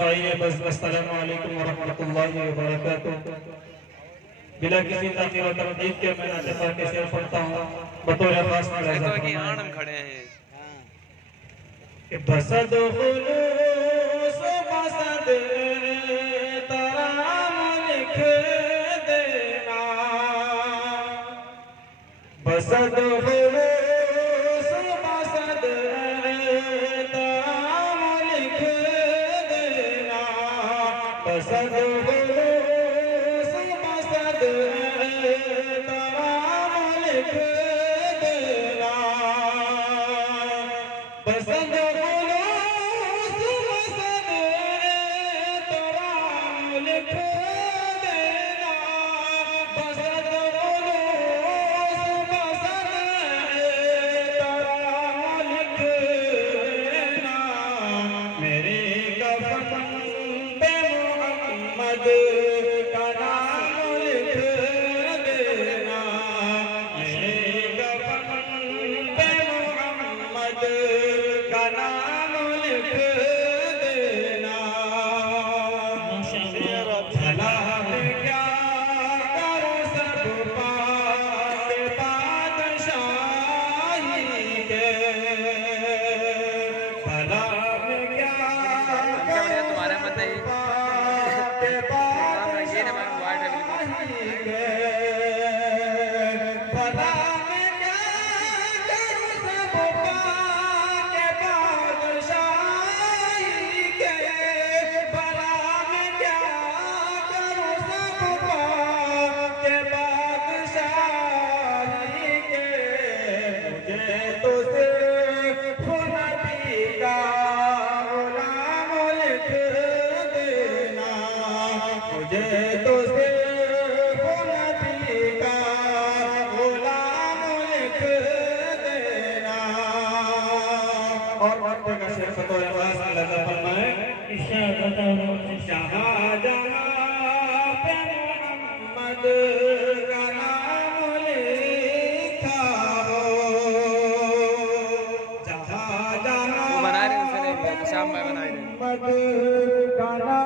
फरमाइए बस। अस्सलामु अलैकुम व रहमतुल्लाहि व बरकातुहू। बिला किसी ताख़ीर और तमदीद के मैं नाते पाक के शेर पढ़ता हूँ बतौर खास मुलाज़ा फरमाएं खड़े हैं कि बसद खुलूस मसद तराम लिख देना, बसद खुलूस मसद तराम लिख देना, बसद खुलूस मसद तराम लिख देना, बसद जहाँ जहाँ पे मोहम्मद